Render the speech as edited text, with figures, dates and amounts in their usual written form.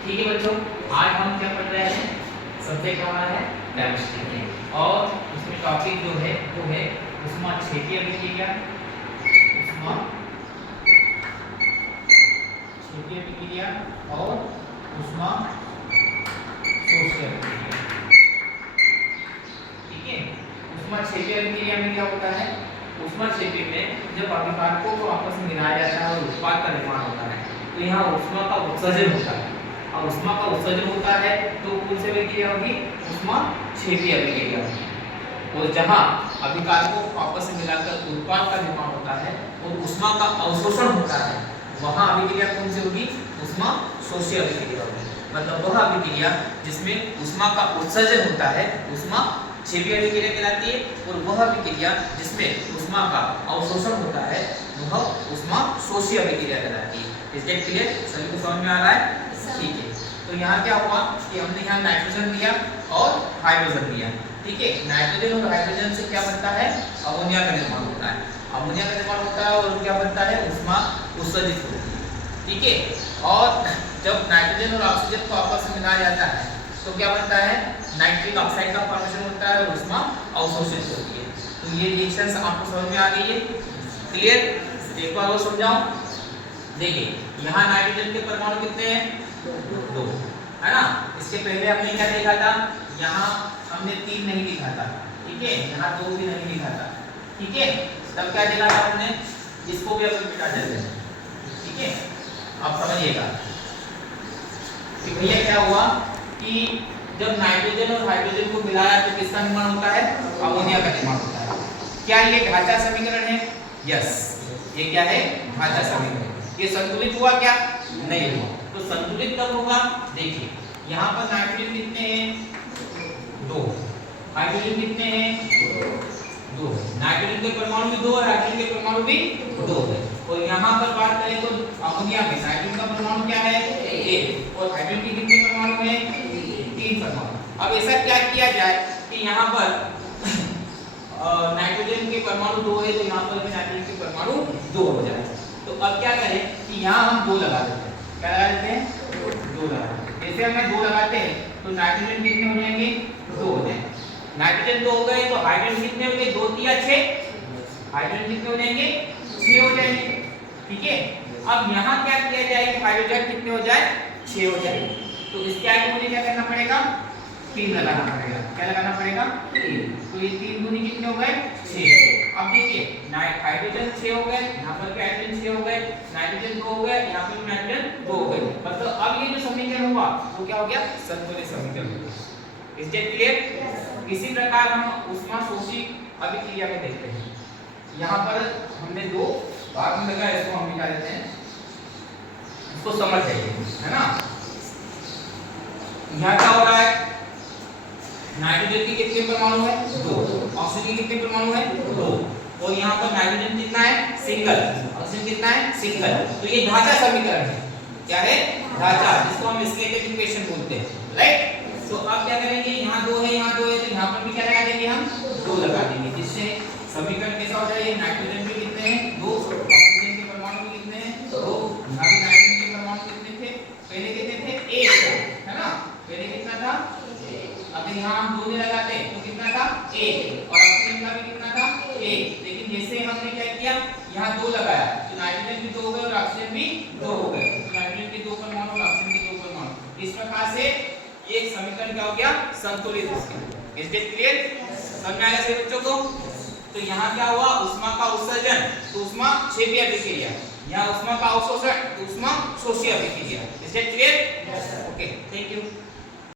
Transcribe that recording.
ठीक है बच्चों, आज हम क्या पढ़ रहे हैं? सब्जेक्ट हमारा है केमिस्ट्री में और उसमें टॉपिक जो है वो है ऊष्माक्षेपीय अभिक्रिया, ऊष्माक्षेपीय अभिक्रिया और ऊष्माशोषीय अभिक्रिया। ठीक है, ऊष्माक्षेपीय अभिक्रिया में क्या होता है? ऊष्माक्षेपी में जब अभिकारकों को आपस में मिलाया जाता है और उत्पाद का निर्माण होता है तो यहाँ ऊष्मा का उत्सर्जन होता है। अब ऊष्मा का उत्सर्जन होता है तो कौन सी अभिक्रिया होगी? ऊष्माक्षेपीय अभिक्रिया होगी। और जहाँ अभिकारकों को आपस में मिलाकर उत्पाद का निर्माण होता है और ऊष्मा का अवशोषण होता है वहाँ अभिक्रिया कौन सी होगी? ऊष्माशोषीय अभिक्रिया होगी। मतलब वह अभिक्रिया जिसमें ऊष्मा का उत्सर्जन होता है ऊष्माक्षेपीय अभिक्रिया कहलाती है और वह अभिक्रिया जिसमें ऊष्मा का अवशोषण होता है वह ऊष्माशोषीय अभिक्रिया कहलाती है। Is that clear? सभी को समझ में आ रहा है? ठीक है, तो यहाँ क्या हुआ कि हमने यहाँ नाइट्रोजन दिया और हाइड्रोजन दिया। ठीक है, नाइट्रोजन और हाइड्रोजन से क्या बनता है? अमोनिया का निर्माण होता है। अमोनिया का निर्माण होता है और क्या बनता है? ऊष्मा उत्सर्जित होती है। ठीक है, और जब नाइट्रोजन और ऑक्सीजन को आपस में मिलाया जाता है तो क्या बनता है? नाइट्रिक ऑक्साइड का फॉर्मेशन होता है और ऊष्मा अवशोषित होती है। तो ये रिएक्शंस आपको समझ में आ गई है? क्लियर? एक बार और समझाऊं। देखिए, यहाँ नाइट्रोजन के परमाणु कितने हैं? 2 है ना। इसके पहले हमने क्या देखा था? यहाँ हमने 3 नहीं लिखा था। ठीक है, यहाँ 2 भी नहीं लिखा था। ठीक है, तब क्या देखा था हमने? इसको भी अपन मिटा देते हैं। ठीक है, आप समझिएगा कि भैया क्या हुआ कि जब नाइट्रोजन और हाइड्रोजन को मिलाया तो किसका निर्माण होता है? अमोनिया का निर्माण होता है। क्या ये ढांचा समीकरण है? यस, ये क्या है? ढांचा समीकरण। ये संतुलित हुआ क्या? नहीं हुआ। तो संतुलित कब होगा? देखिए, यहाँ पर नाइट्रोजन कितने हैं? 2। हाइड्रोजन कितने हैं? 2। नाइट्रोजन के परमाणु भी 2 और हाइड्रोजन के परमाणु भी 2 है। और यहाँ पर बात करें तो अमोनिया में नाइट्रोजन का परमाणु क्या है? 1 और हाइड्रोजन के कितने परमाणु हैं? 3 परमाणु। अब ऐसा क्या किया जाए कि यहाँ पर नाइट्रोजन के परमाणु 2 है तो यहाँ पर भी नाइट्रोजन के परमाणु 2 हो जाए। तो अब क्या करें कि यहाँ हम 2 लगा देते हैं। क्या लगा देते हैं? 2 लगा देते हैं। जैसे हम 2 लगाते हैं तो नाइट्रोजन कितने हो जाएंगे? 2 हो जाएंगे। नाइट्रोजन 2 हो गए तो हाइड्रोजन कितने हो गए? 2 3 6। हाइड्रोजन कितने हो जाएंगे? 6 हो जाएंगे। ठीक है, अब यहाँ क्या किया जाए कि हाइड्रोजन कितने हो जाए? 6 हो जाए। तो इसके आगे मुझे क्या करना पड़ेगा? 3 लगाना पड़ेगा। क्या लगाना पड़ेगा? 3। तो ये 3 दूनी कितने हो गए? 6। अब देखिए, हाइड्रोजन 6 हो गए, यहाँ पर भी हाइड्रोजन 6 हो गए, नाइट्रोजन 2 हो गए, यहाँ पर भी नाइट्रोजन 2 हो गए। मतलब अब ये जो समीकरण हुआ वो क्या हो गया? संतुलित समीकरण हो गया। Is that clear? इसी प्रकार हम ऊष्माशोषी अभिक्रिया में देखते हैं। यहाँ पर हमने 2 भाग में लगा, इसको हम मिटा देते हैं, इसको समझ जाइए, है ना। यहाँ क्या हो रहा है? नाइट्रोजन के कितने परमाणु है? 2। ऑक्सीजन के कितने परमाणु है? 2। और यहाँ पर नाइट्रोजन कितना है? सिंगल। ऑक्सीजन कितना है? सिंगल। तो ये ढांचा समीकरण है। क्या है? ढांचा, जिसको हम स्केलेटल इक्वेशन बोलते हैं, राइट। तो अब क्या करेंगे? यहाँ 2 है, यहाँ 2 है, तो यहाँ पर भी क्या लगा देंगे? हम 2 लगा देंगे, जिससे समीकरण कैसा हो जाएगा? नाइट्रोजन भी कितने हैं? 2। ऑक्सीजन के परमाणु भी कितने हैं? 2। यहाँ भी नाइट्रोजन के परमाणु कितने थे? पहले कितने थे? 1 है ना। पहले कितना था? अगर यहाँ हम 2 लगाते तो कितना था? 1। और ऑक्सीजन का भी कितना था? 1। लेकिन जैसे हमने क्या किया? यहाँ 2 लगाया तो नाइट्रोजन भी 2 हो गए और ऑक्सीजन भी 2 हो गए। तो नाइट्रोजन के 2 परमाणु और ऑक्सीजन के 2 परमाणु, इस प्रकार से ये एक समीकरण क्या हो गया? संतुलित हो गया। Is that clear? समझ में आया सभी बच्चों को? तो यहाँ क्या हुआ? ऊष्मा का उत्सर्जन तो ऊष्माक्षेपीय अभिक्रिया, यहाँ ऊष्मा का अवशोषण तो ऊष्माशोषीय अभिक्रिया। Is that clear? Okay, thank you.